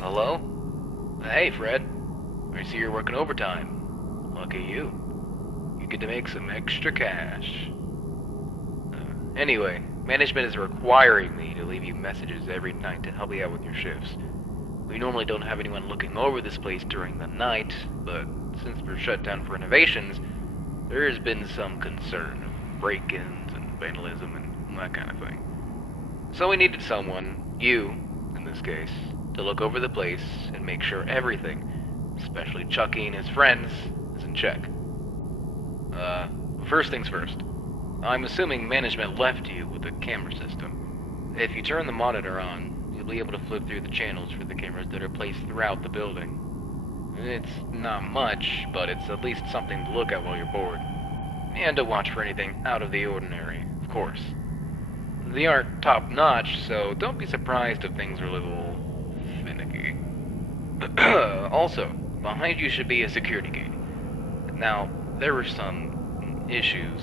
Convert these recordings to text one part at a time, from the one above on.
Hello? Hey, Fred. I see you're working overtime. Lucky you. You get to make some extra cash. Anyway, management is requiring me to leave you messages every night to help you out with your shifts. We normally don't have anyone looking over this place during the night, but since we're shut down for renovations, there has been some concern of break-ins and vandalism and that kind of thing. So we needed someone, you, in this case, to look over the place and make sure everything, especially Chucky and his friends, is in check. First things first. I'm assuming management left you with the camera system. If you turn the monitor on, you'll be able to flip through the channels for the cameras that are placed throughout the building. It's not much, but it's at least something to look at while you're bored. And to watch for anything out of the ordinary, of course. They aren't top-notch, so don't be surprised if things are a little finicky. Also, behind you should be a security gate. Now, there were some issues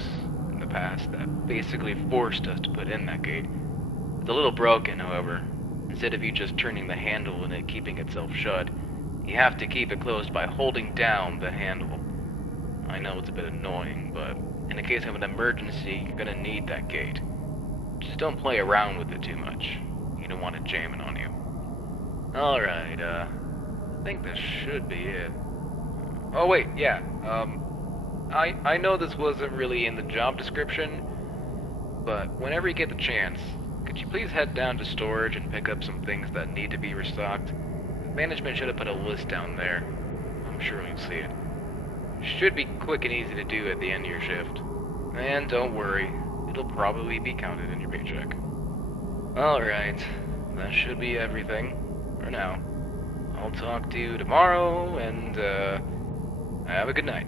in the past that basically forced us to put in that gate. It's a little broken, however. Instead of you just turning the handle and it keeping itself shut, you have to keep it closed by holding down the handle. I know it's a bit annoying, but in the case of an emergency, you're gonna need that gate. Just don't play around with it too much. You don't want it jamming on you. Alright, I think this should be it. Oh wait, yeah, I know this wasn't really in the job description, but whenever you get the chance, could you please head down to storage and pick up some things that need to be restocked? Management should have put a list down there. I'm sure you'll see it. Should be quick and easy to do at the end of your shift. And don't worry, it'll probably be counted in your paycheck. Alright, that should be everything for now. I'll talk to you tomorrow, and have a good night.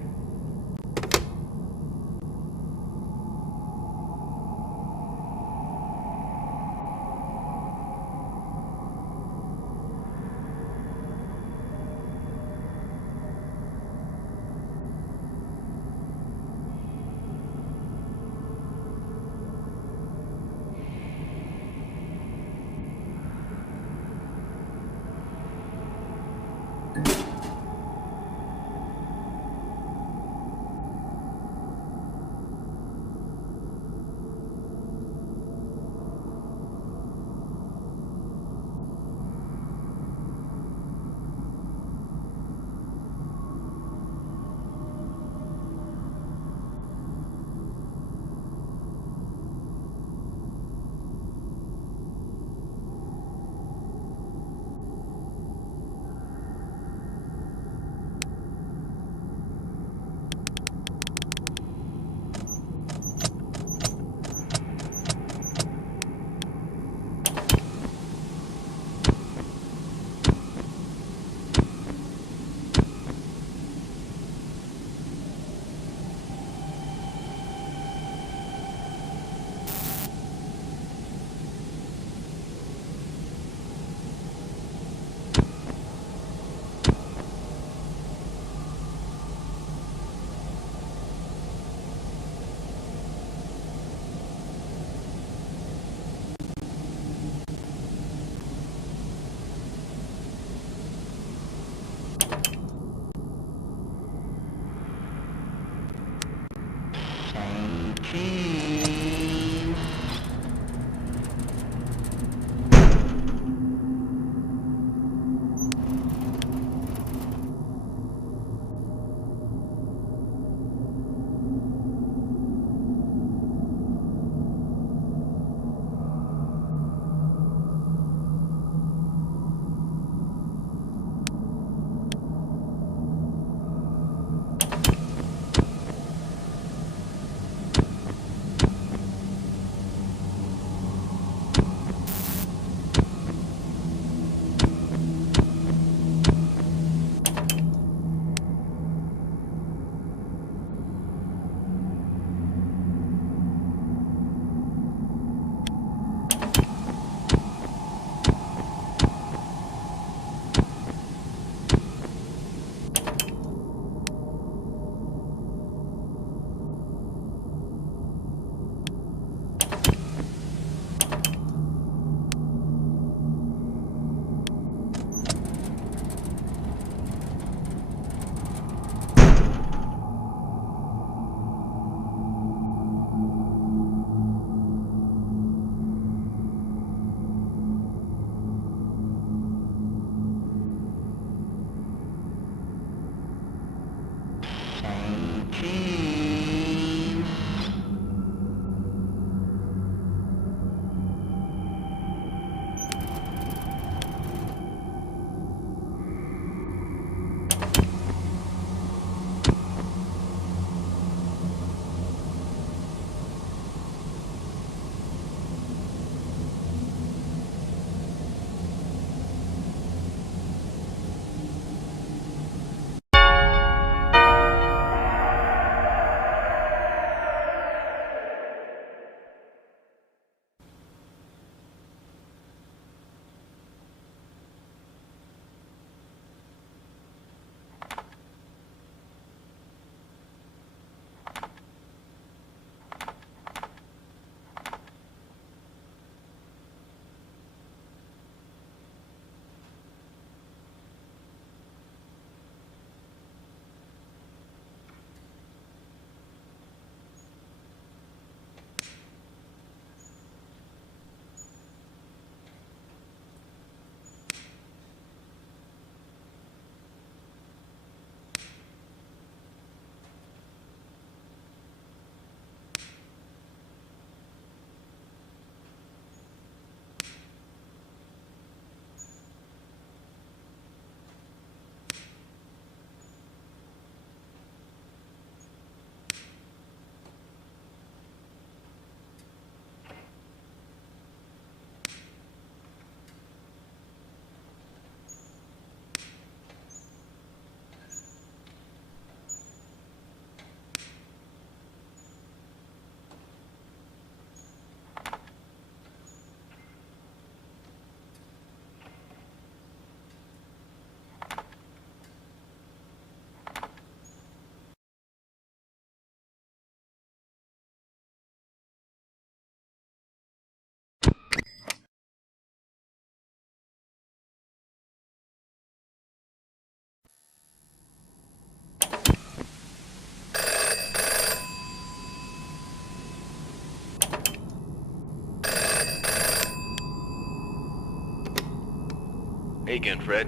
Hey again, Fred.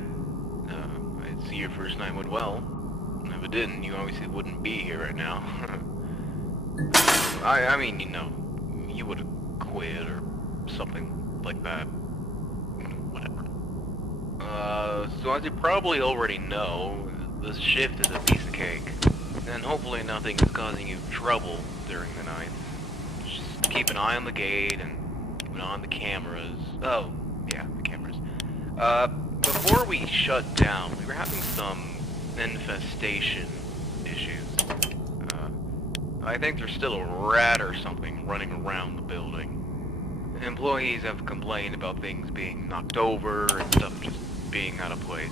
I see your first night went well. If it didn't, you obviously wouldn't be here right now. I mean, you know, you would have quit or something like that. Whatever. So as you probably already know, this shift is a piece of cake. And hopefully nothing is causing you trouble during the night. Just keep an eye on the gate and on the cameras. Oh, yeah, the cameras. Before we shut down, we were having some infestation issues. I think there's still a rat or something running around the building. Employees have complained about things being knocked over and stuff just being out of place.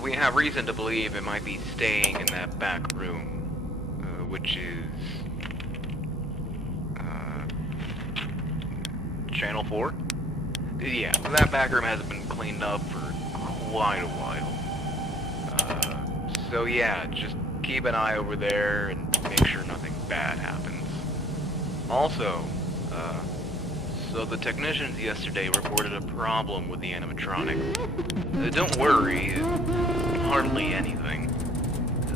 We have reason to believe it might be staying in that back room, which is Channel 4? Yeah, that back room hasn't been cleaned up for quite a while. So yeah, just keep an eye over there and make sure nothing bad happens. Also, so the technicians yesterday reported a problem with the animatronic. Don't worry, hardly anything.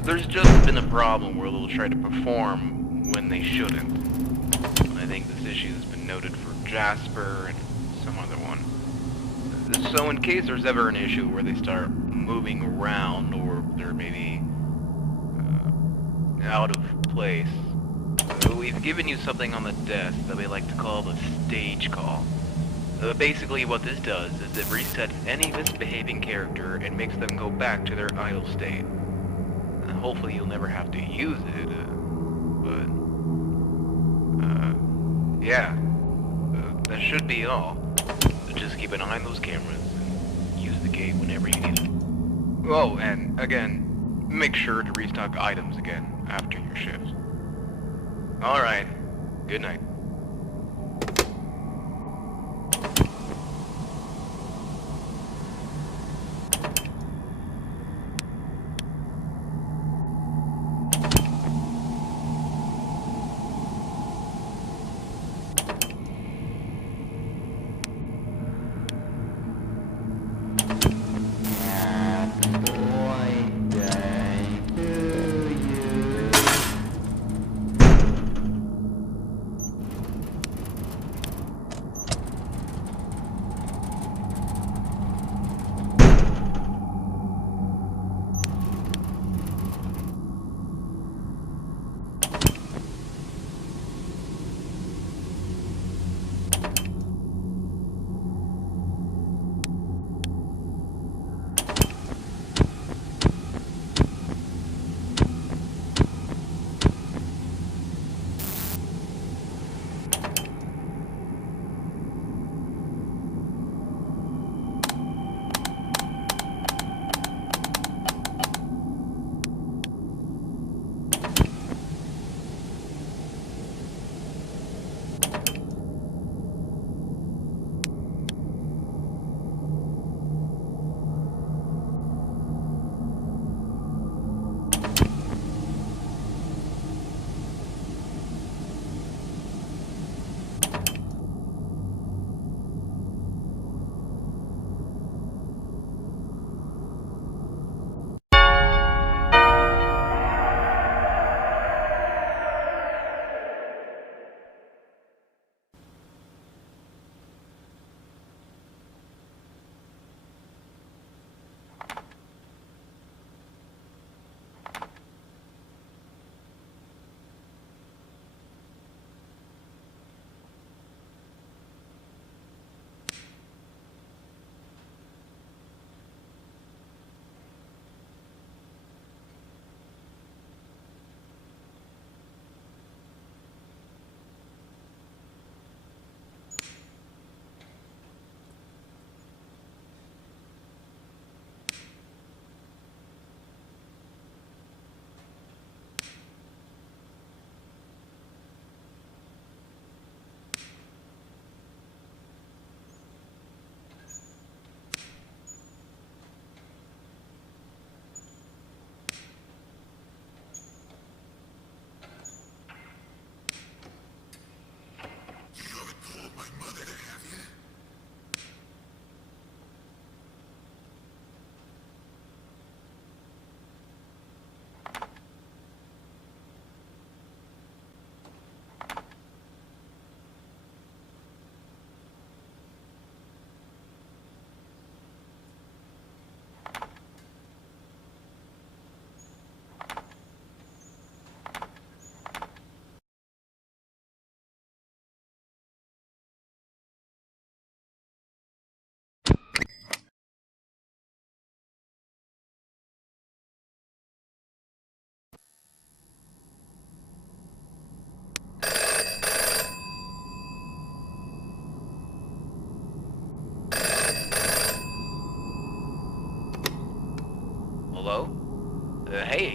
There's just been a problem where they'll try to perform when they shouldn't. I think this issue has been noted for Jasper and some other one. So in case there's ever an issue where they start moving around or they're maybe out of place, we've given you something on the desk that we like to call the stage call. Basically what this does is it resets any misbehaving character and makes them go back to their idle state. Hopefully you'll never have to use it, yeah. That should be all. Just keep an eye on those cameras and use the gate whenever you need it. Oh, and again, make sure to restock items again after your shift. Alright, good night.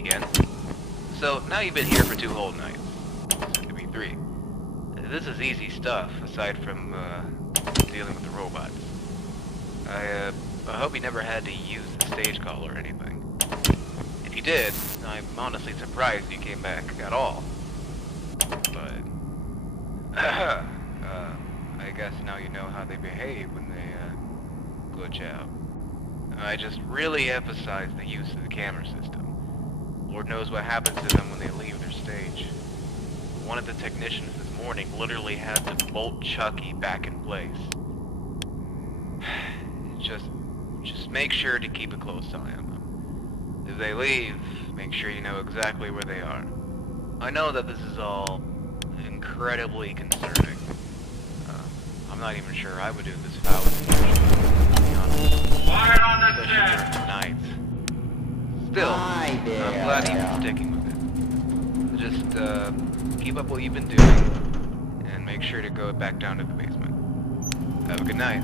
again. So, now you've been here for 2 whole nights. Soon to be 3. This is easy stuff, aside from, dealing with the robots. I hope you never had to use the stage call or anything. If you did, I'm honestly surprised you came back at all. But, I guess now you know how they behave when they, glitch out. I just really emphasize the use of the camera system. Lord knows what happens to them when they leave their stage. One of the technicians this morning literally had to bolt Chucky back in place. Just make sure to keep a close eye on them. If they leave, make sure you know exactly where they are. I know that this is all incredibly concerning. I'm not even sure I would do this if I was in your shoes, to be honest. Quiet on the Especially set! during tonight. Still, I'm glad you're sticking with it. Just, keep up what you've been doing, and make sure to go back down to the basement. Have a good night.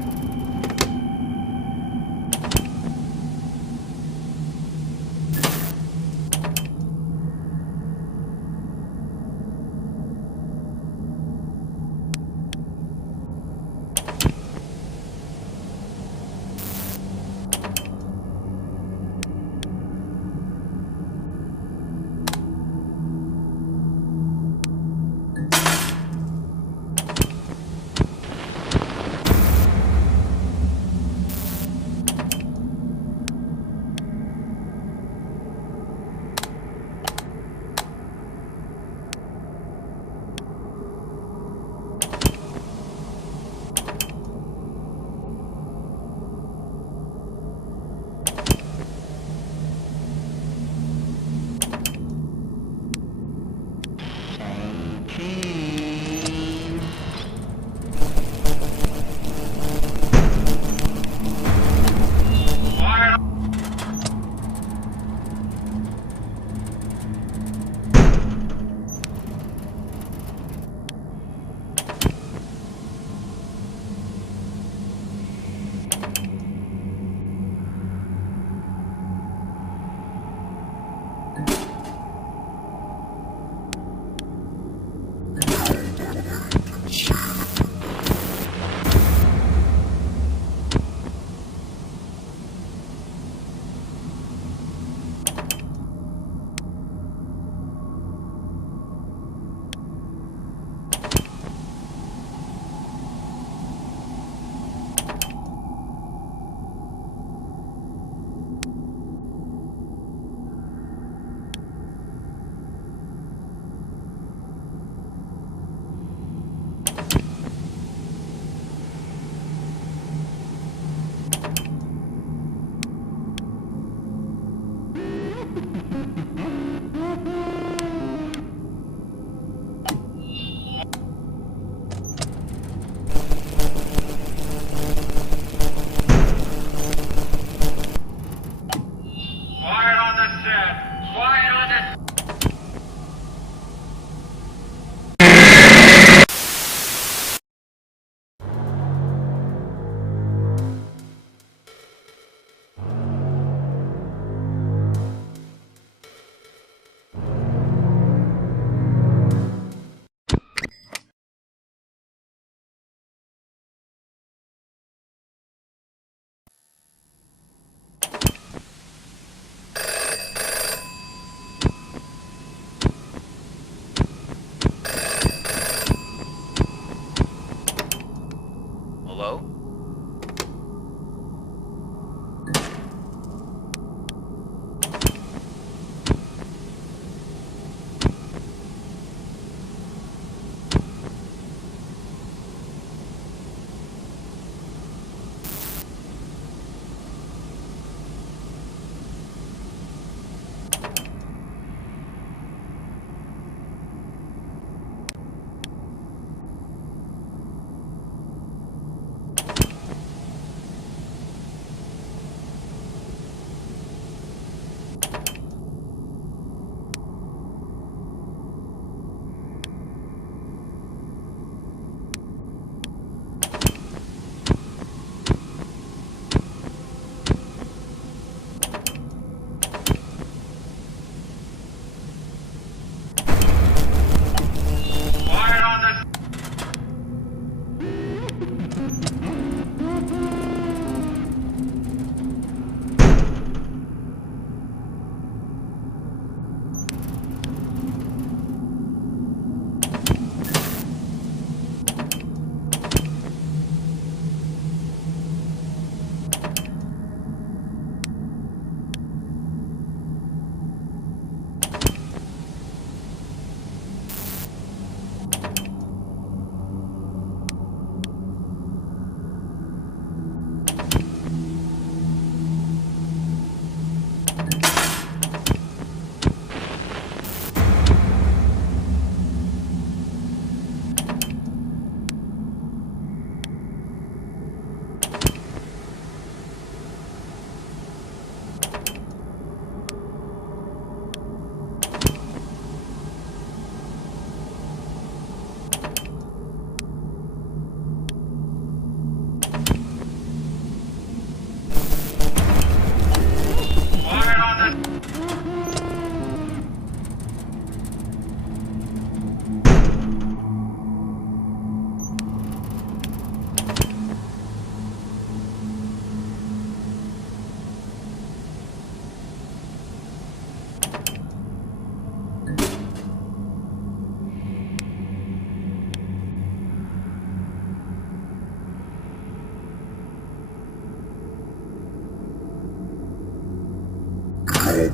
Hi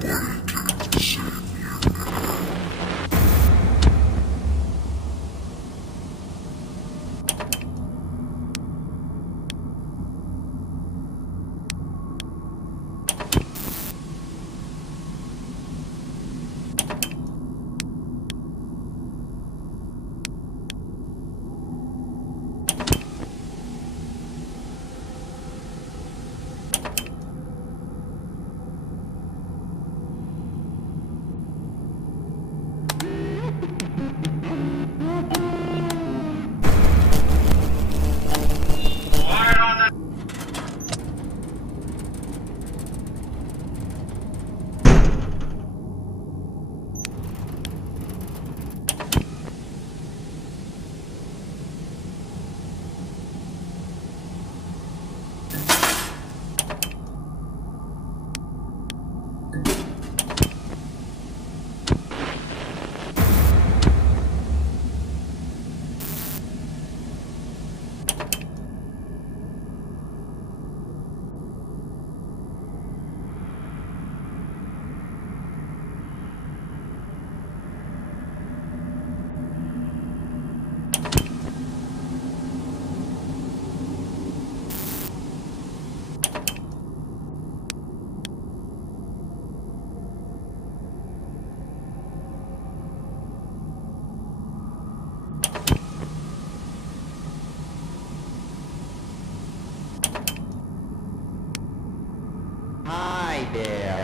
there.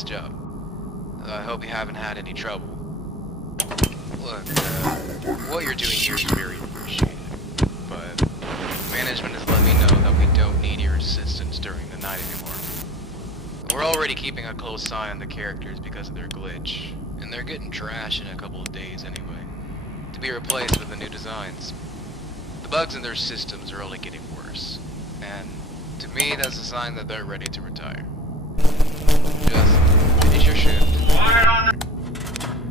nice job. I hope you haven't had any trouble. Look, what you're doing here is very appreciated, but management has let me know that we don't need your assistance during the night anymore. We're already keeping a close eye on the characters because of their glitch, and they're getting trash in a couple of days anyway, to be replaced with the new designs. The bugs in their systems are only getting worse, and to me that's a sign that they're ready to retire. Just finish your shift.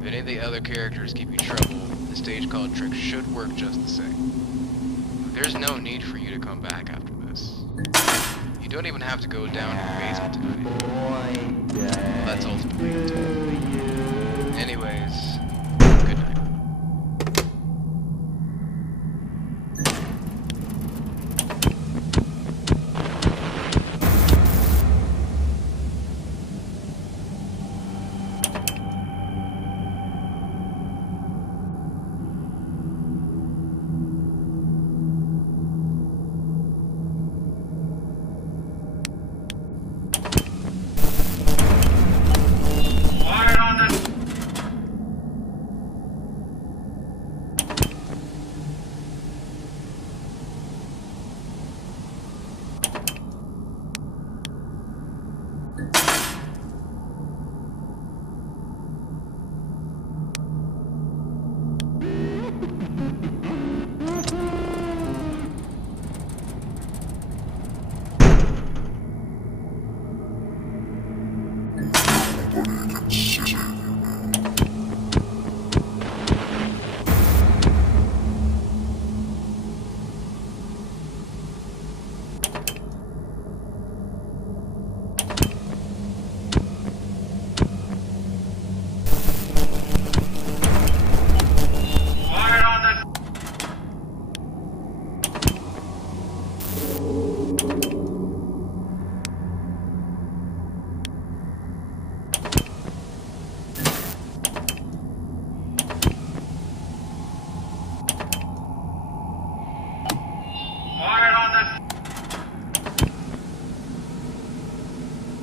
If any of the other characters give you trouble, the stage called trick should work just the same. There's no need for you to come back after this. You don't even have to go down to the basement tonight. Well, that's ultimately up to you. Anyways, good night.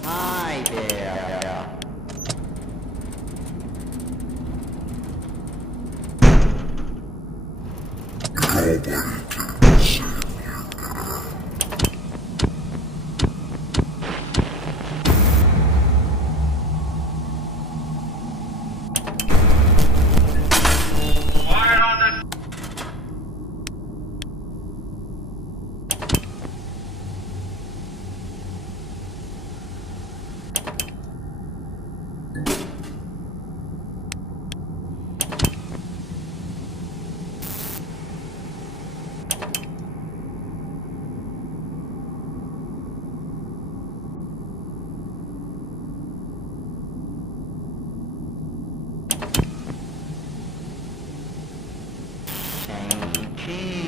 Hi there. Nobody can save you. Shang-Chi.